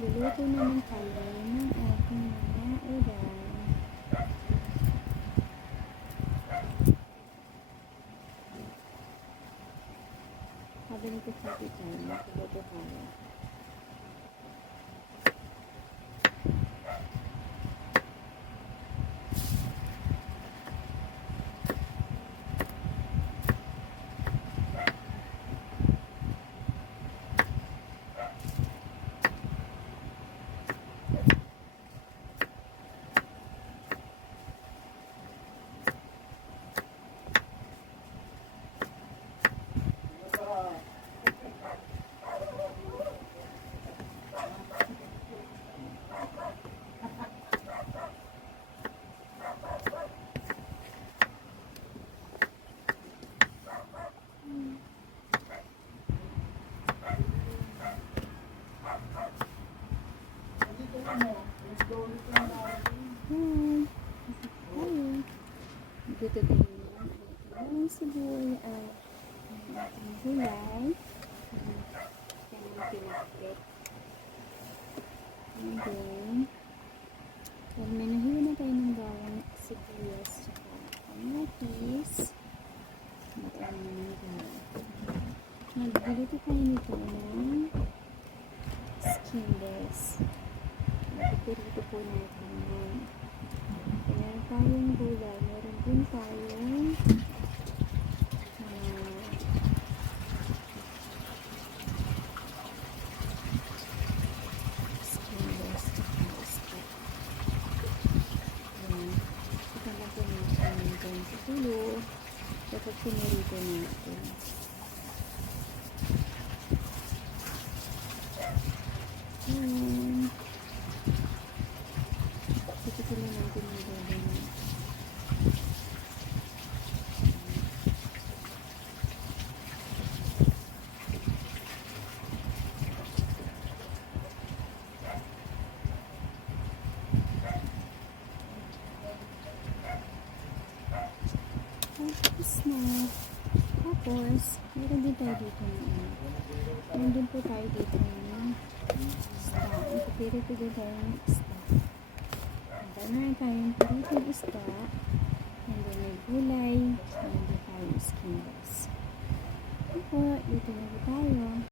Magluluto naman tayo ng ating mga ulam. Habang nagkakati tayo, magluluto tayo. Dito din ang sibuyas at ang ating gulay. Yan ang pinakit. And then, menuhin na tayo ng bawang sibuyas at kamatis. Mataon na ng gulay. Nagluluto tayo nito ng skinless. Napipirito po natin yan. Meron tayong gulay. Meron din tayong skinless at steak. Yan. Ito lang po natin dyan sa tulo. Dapat pinirito natin. Yan. Ito ko lang natin yung gulay na. Tapos na. Tapos, meron din tayo dito na meron din po tayo dito na isda. Ipapirito din tayo ng isda. Meron tayong piritong isda. And then may gulay. And then tayo skinless. Dito na po tayo.